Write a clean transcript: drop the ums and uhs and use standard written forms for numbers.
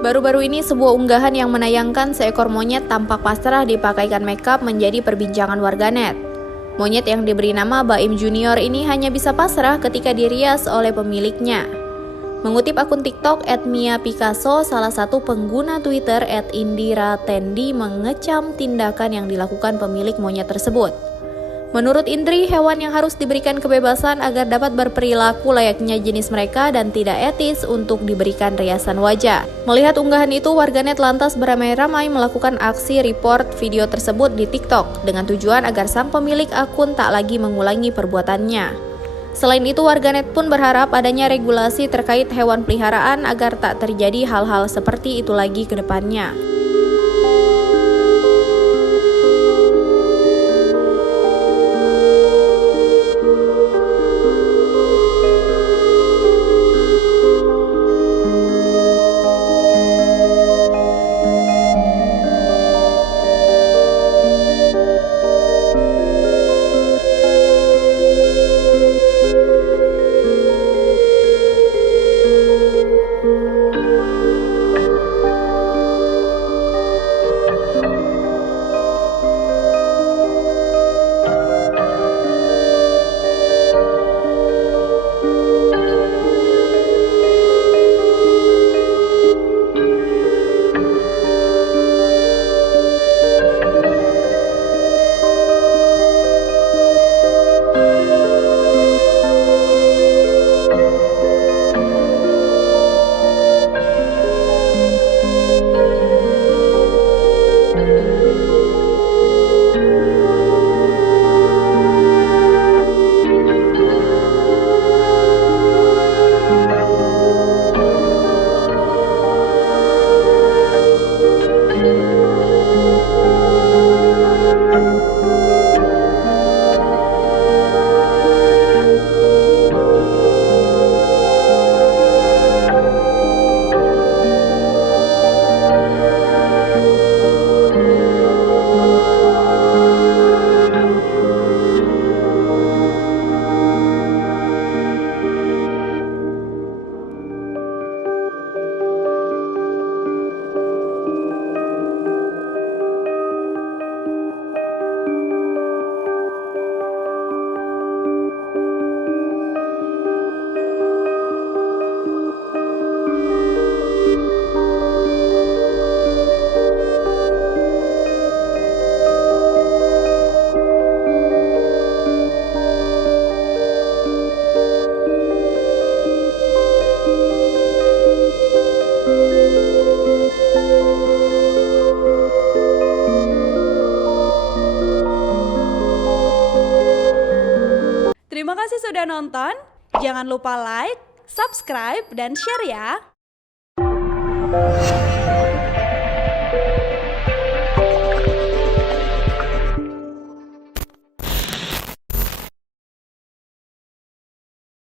Baru-baru ini sebuah unggahan yang menayangkan seekor monyet tampak pasrah dipakaikan makeup menjadi perbincangan warganet. Monyet yang diberi nama Baim Junior ini hanya bisa pasrah ketika dirias oleh pemiliknya. Mengutip akun TikTok @mia_picasso, salah satu pengguna Twitter @indiratendi mengecam tindakan yang dilakukan pemilik monyet tersebut. Menurut Indri, hewan yang harus diberikan kebebasan agar dapat berperilaku layaknya jenis mereka dan tidak etis untuk diberikan riasan wajah. Melihat unggahan itu, warganet lantas beramai-ramai melakukan aksi report video tersebut di TikTok dengan tujuan agar sang pemilik akun tak lagi mengulangi perbuatannya. Selain itu, warganet pun berharap adanya regulasi terkait hewan peliharaan agar tak terjadi hal-hal seperti itu lagi ke depannya. Terima kasih sudah nonton. Jangan lupa like, subscribe, dan share ya.